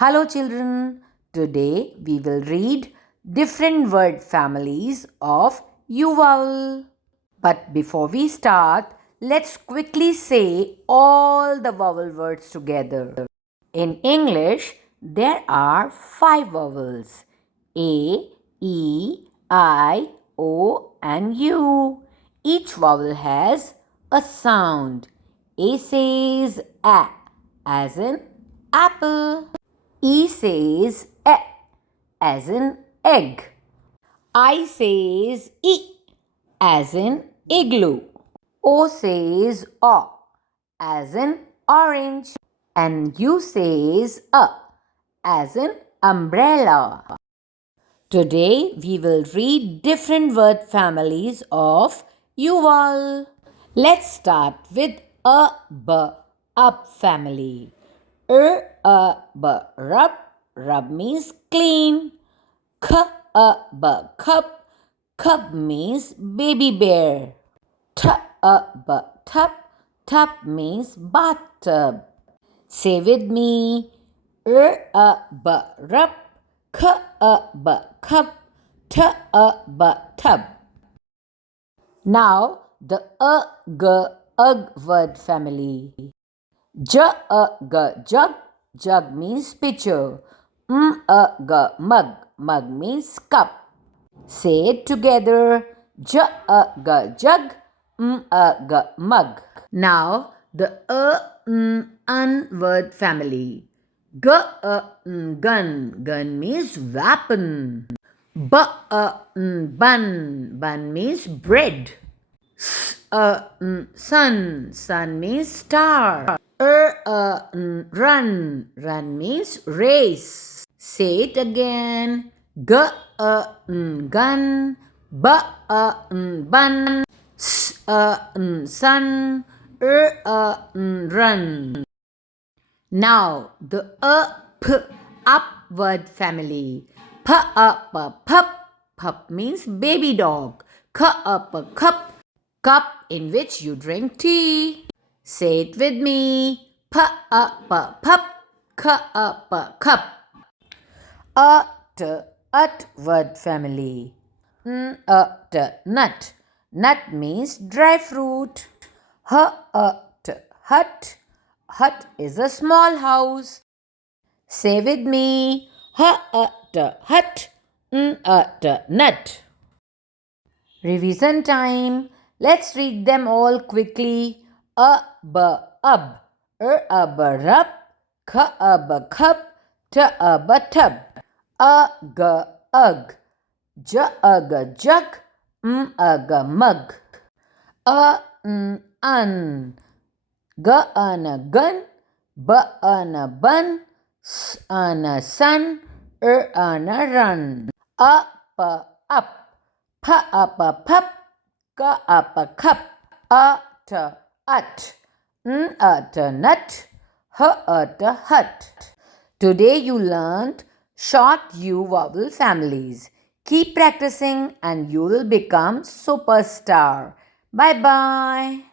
Hello children, today we will read different word families of vowel. But before we start, let's quickly say all the vowel words together. In English, there are 5 vowels: A, E, I, O and U. Each vowel has a sound. A says A as in apple. E says E as in egg. I says E as in igloo. O says O as in orange. And U says A as in umbrella. Today we will read different word families of vowel. Let's start with a b up family. Rub. Rub means clean. Cup. Cup means baby bear. Tub. Tub means bathtub. Say with me. Rub. Cup. Tub. Now the ug word family. Jug. Jug means pitcher. Mug. Mug means cup. Say it together. Jug. Mug. Now the un word family. Gun. Gun means weapon. Bun. Bun means bread. Sun. Sun means star. Run. Run means race. Say it again. Gun. Bun. Sun. Run. Now the up word family. Pup. Pup means baby dog. Cup. Cup in which you drink tea. Say it with me. Pup. Cup. Ut word family. Nut. Nut means dry fruit. Hut. Hut is a small house. Say with me. Hut. Nut. Revision time. Let's read them all quickly. Ub. Rub. Cup. Tub. Ug. Jug. Mug. Un. Gun. Bun. Sun. Run. Up. Pup. Cup. Ut. Nut. Hut. Today you learned short U vowel families. Keep practicing and you will become superstar. Bye bye.